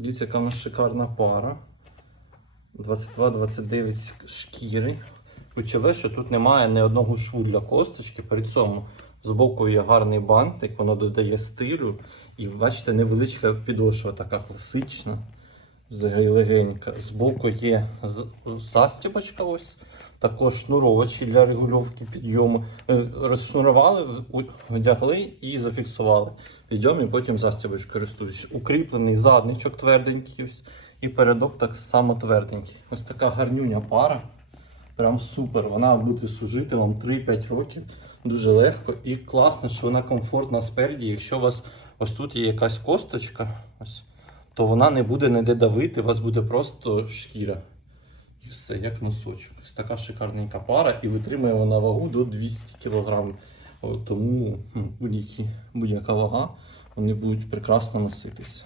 Дивіться, яка в нас шикарна пара. 22-29 шкіри. Ключове, що тут немає ні одного шву для косточки. При цьому збоку є гарний бантик, воно додає стилю. І бачите, невеличка підошва, така класична. Легенька. Збоку є застібочка ось. Також шнуровочки для регульовки підйому. Е, Розшнурували, одягли і зафіксували. Підйом і потім застібочкою користуюсь. Укріплений задничок тверденький. Ось. І передок так само тверденький. Ось така гарнюня пара. Прям супер. Вона буде служити вам 3-5 років дуже легко і класно, що вона комфортна спереді. Якщо у вас ось тут є якась косточка, ось, то вона не буде ніде давити, у вас буде просто шкіра. І все, як носочок. Ось така шикарненька пара, і витримує вона вагу до 200 кг. Тому будь-яка вага, вони будуть прекрасно носитися.